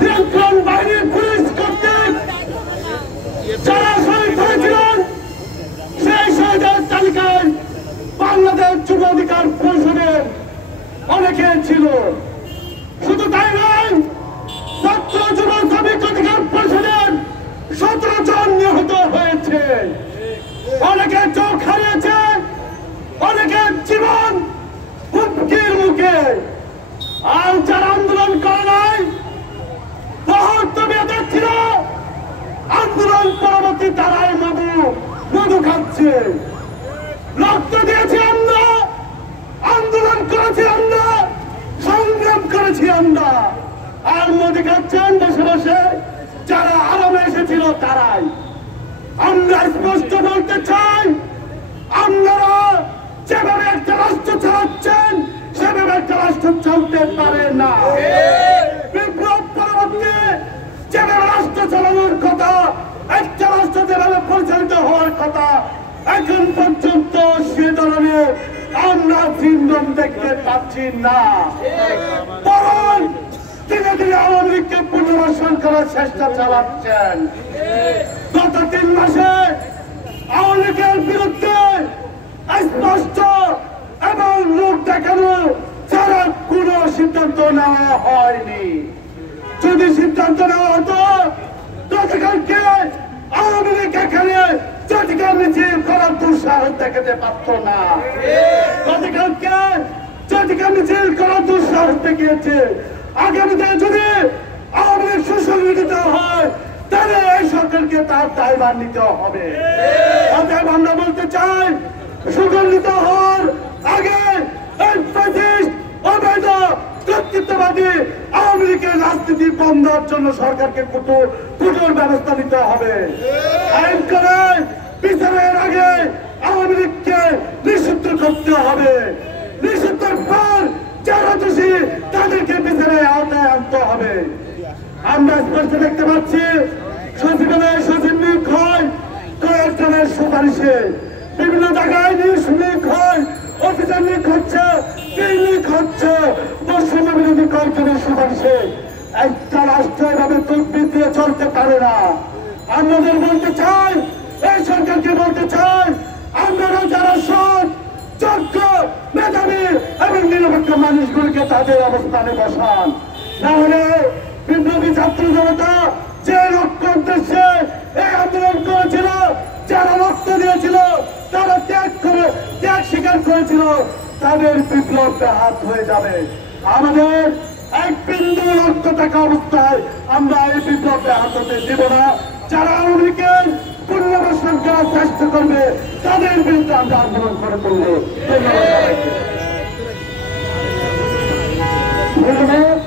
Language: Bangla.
নিয়ন্ত্রণ বাহিনীর পুলিশ কর্তৃক যারা শহীদ হয়েছিলেন সেই শহীদের তালিকায় বাংলাদেশ যুব অধিকার পরিষদের অনেকে ছিল। শুধু তাই নয়, ছাত্র যুব শ্রমিক অধিকার পরিষদের 17 জন নিহত হয়েছে, অনেকে চোখ হারিয়েছে, অনেকে জীবন হুমকির মুখে। আর যারা আন্দোলন করে নাই, ছিল আন্দোলন পরবর্তী তারাই মধু খাচ্ছে। রক্ত দিয়েছি আমরা, আন্দোলন করেছি আমরা, সংগ্রাম করেছি আমরা, আর মধু খাচ্ছেন বসে বসে যারা আরামে এসেছিল তারাই। আমরা স্পষ্ট বলতে চাই, আপনারা যেভাবে একটা রাষ্ট্র চালাচ্ছেন সেভাবে একটা রাষ্ট্র চলতে পারে না। বিপ্লব পরবর্তী যেভাবে রাষ্ট্র চালানোর কথা, একটা রাষ্ট্র যেভাবে পরিচালিত হওয়ার কথা, এখন পর্যন্ত সে ধরনের আমরা সিন্ড্রোম দেখতে পাচ্ছি না। বরং ধীরে ধীরে আওয়ামী লীগকে পুনর্বাসন করার চেষ্টা চালাচ্ছেন। গত 3 মাসে আওয়ামী লীগের বিরুদ্ধে স্পষ্ট এবং লোক দেখানো ছাড়া কোন সিদ্ধান্ত নেওয়া হয়নি। যদি সিদ্ধান্ত নেওয়া হতো গতকালকে আওয়ামী লীগ এখানে চট্টগ্রাম মিছিল করার দুঃসাহস দেখাতে পারত না। গতকালকে চট্টগ্রাম মিছিল করার দুঃসাহস দেখিয়েছে। আগামীতে যদি আওয়ামী লীগ সুসংগঠিত হয় তাহলে এই সরকারকে তার দায়ভার নিতে হবে। অতএব আমরা বলতে চাই, সুগঠিত হওয়ার আগে এই ফ্যাসিস্ট অবৈধ কর্তৃত্ববাদী আওয়ামী লীগের রাজনীতি বন্ধের জন্য সরকারকে কঠোর ব্যবস্থা নিতে হবে। আইন করে বিচারের আগে আওয়ামী লীগকে নিষিদ্ধ করতে হবে। নিষিদ্ধের পর যারা দোষী তাদেরকে বিচারের আওতায় আনতে হবে। আমরা স্পষ্ট দেখতে পাচ্ছি সচিবালয়ে সচিব নিয়োগ হয় কয়েকজনের সুপারিশে, বিভিন্ন জায়গায় নিয়োগ হয়, অফিসার নিয়োগ হচ্ছে, নিয়োগ হচ্ছে বৈষম্য বিরোধী কয়েকজনের সুপারিশে। একটা রাষ্ট্র এভাবে তদবির দিয়ে চলতে পারে না। আমাদের বলতে চাই, এই সরকারকে বলতে চাই, আপনারা যারা সৎ, যোগ্য, মেধাবী এবং নিরপেক্ষ মানুষগুলিকে তাদের অবস্থানে বসান। নাহলে বিপ্লবী ছাত্র জনতা যে লক্ষ্য উদ্দেশ্যে এই আন্দোলন করেছিল, যারা রক্ত দিয়েছিল, তারা ত্যাগ স্বীকার করেছিল, তাদের বিপ্লব ব্যাহত হয়ে যাবে। আমাদের এক বিন্দু রক্ত থাকা অবস্থায় আমরা এই বিপ্লব ব্যাহত হতে দেব না। যারা আওয়ামী লীগের পুনর্বাসন করার চেষ্টা করবে তাদের বিরুদ্ধে আমরা আন্দোলন করে তুলব। ধন্যবাদ।